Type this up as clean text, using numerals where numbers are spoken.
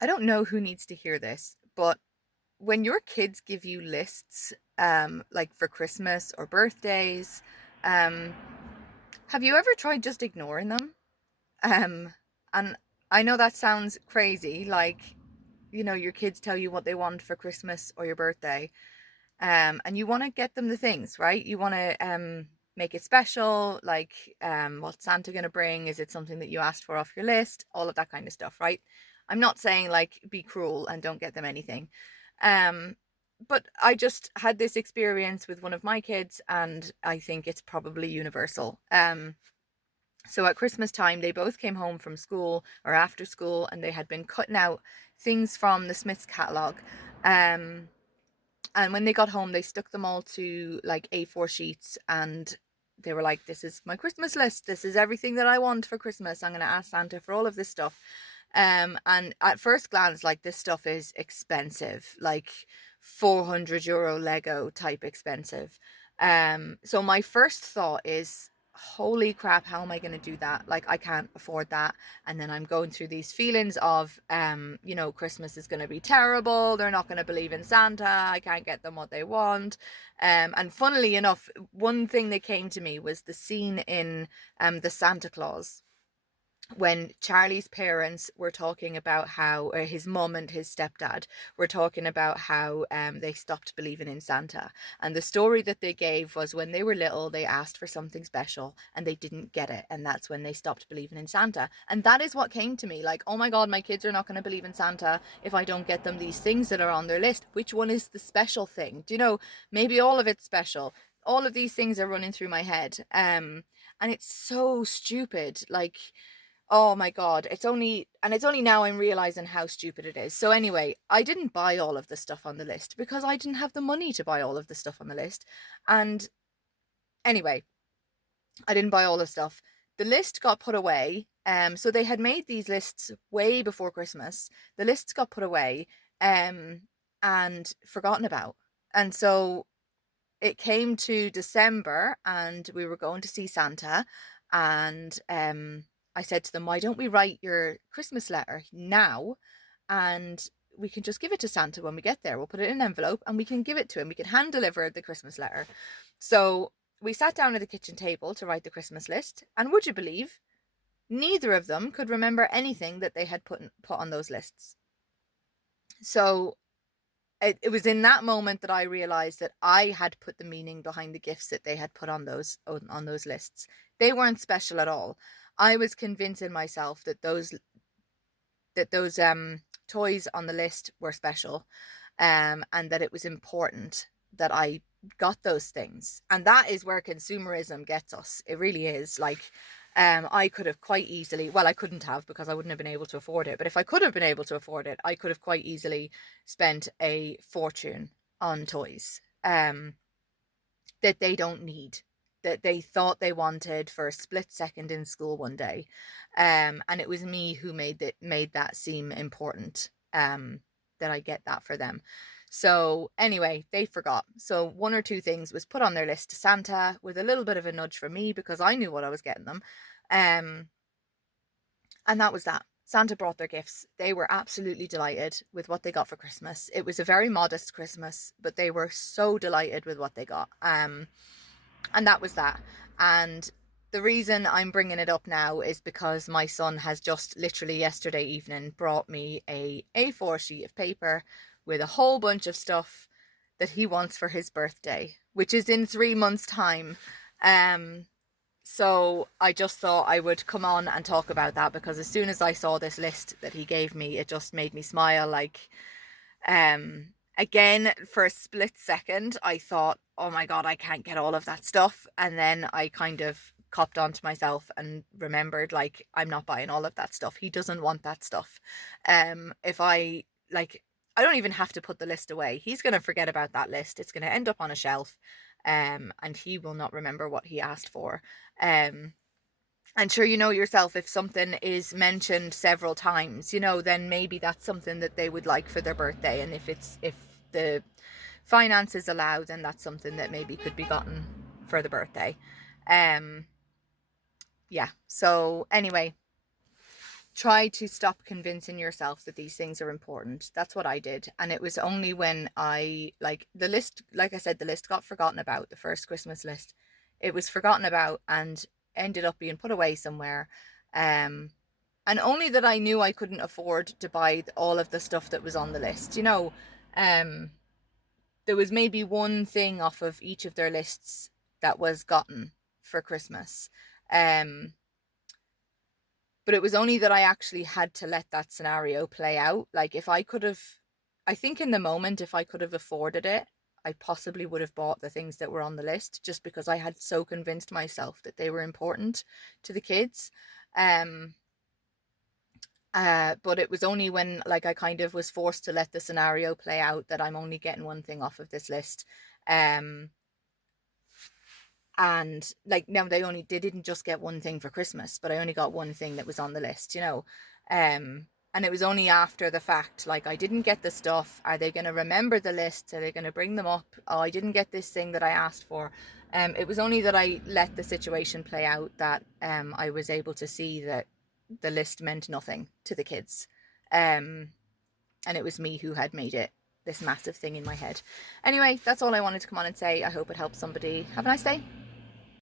I don't know who needs to hear this, but when your kids give you lists, like for Christmas or birthdays, um, have you ever tried just ignoring them? And I know that sounds crazy, like, your kids tell you what they want for Christmas or your birthday, and you want to get them the things, right? You want to make it special, like what's Santa gonna bring? Is it something that you asked for off your list? All of that kind of stuff, right? I'm not saying like be cruel and don't get them anything. Um, but I just had this experience with one of my kids, and I think it's probably universal. So at Christmas time, they both came home from school or after school, and they had been cutting out things from the Smiths catalog. Um, and when they got home, they stuck them all to like A4 sheets, and they were like, "This is my Christmas list. This is everything that I want for Christmas. I'm going to ask Santa for all of this stuff." And at first glance, like this stuff is expensive, like €400 Lego type expensive. So my first thought is, holy crap, how am I going to do that? Like, I can't afford that. And then I'm going through these feelings of, Christmas is going to be terrible. They're not going to believe in Santa. I can't get them what they want. And funnily enough, one thing that came to me was the scene in the Santa Claus, when Charlie's parents were talking about how, or his mum and his stepdad were talking about how they stopped believing in Santa. And the story that they gave was when they were little, they asked for something special and they didn't get it. And that's when they stopped believing in Santa. And that is what came to me like, oh my God, my kids are not going to believe in Santa if I don't get them these things that are on their list. Which one is the special thing? Do you know? Maybe all of it's special. All of these things are running through my head. And it's so stupid. Like, oh my God, it's only now I'm realizing how stupid it is. So anyway, I didn't buy all of the stuff on the list because I didn't have the money to buy all of the stuff on the list. And anyway, I didn't buy all the stuff. The list got put away. So they had made these lists way before Christmas. The lists got put away, and forgotten about. And so it came to December and we were going to see Santa, and I said to them, why don't we write your Christmas letter now, and we can just give it to Santa when we get there. We'll put it in an envelope and we can give it to him. We can hand deliver the Christmas letter. So we sat down at the kitchen table to write the Christmas list, and would you believe, neither of them could remember anything that they had put on those lists. So it was in that moment that I realized that I had put the meaning behind the gifts that they had put on those lists. They weren't special at all. I was convincing myself that those toys on the list were special, and that it was important that I got those things. And that is where consumerism gets us. It really is. Like, I could have quite easily, well, I couldn't have because I wouldn't have been able to afford it. But if I could have been able to afford it, I could have quite easily spent a fortune on toys that they don't need, that they thought they wanted for a split second in school one day. And it was me who made that seem important. That I get that for them. So anyway, they forgot. So one or two things was put on their list to Santa with a little bit of a nudge for me because I knew what I was getting them. Um, and that was that. Santa brought their gifts. They were absolutely delighted with what they got for Christmas. It was a very modest Christmas, but they were so delighted with what they got. And that was that. And the reason I'm bringing it up now is because my son has just literally yesterday evening brought me a A4 sheet of paper with a whole bunch of stuff that he wants for his birthday, which is in 3 months' time. Um, so I just thought I would come on and talk about that because as soon as I saw this list that he gave me, it just made me smile. Like, again, for a split second, I thought, oh my God, I can't get all of that stuff. And then I kind of copped onto myself and remembered, like, I'm not buying all of that stuff. He doesn't want that stuff. If I, like, I don't even have to put the list away. He's going to forget about that list. It's going to end up on a shelf. And he will not remember what he asked for. Um, and sure, you know yourself, if something is mentioned several times, then maybe that's something that they would like for their birthday. And if the finances allow, then that's something that maybe could be gotten for the birthday. Um, yeah. So anyway, try to stop convincing yourself that these things are important. That's what I did. And it was only when I, like, the list, like I said, the list got forgotten about, the first Christmas list. It was forgotten about and ended up being put away somewhere. Um, and only that I knew I couldn't afford to buy all of the stuff that was on the list. Um, there was maybe one thing off of each of their lists that was gotten for Christmas. But it was only that I actually had to let that scenario play out. Like, if I could have, I think in the moment, if I could have afforded it, I possibly would have bought the things that were on the list, just because I had so convinced myself that they were important to the kids. Um, but it was only when, like, I kind of was forced to let the scenario play out that I'm only getting one thing off of this list. Um, and like, now they didn't just get one thing for Christmas, but I only got one thing that was on the list. And it was only after the fact, like, I didn't get the stuff. Are they going to remember the list? Are they going to bring them up? Oh, I didn't get this thing that I asked for. It was only that I let the situation play out that I was able to see that the list meant nothing to the kids. And it was me who had made it this massive thing in my head. Anyway, that's all I wanted to come on and say. I hope it helps somebody. Have a nice day.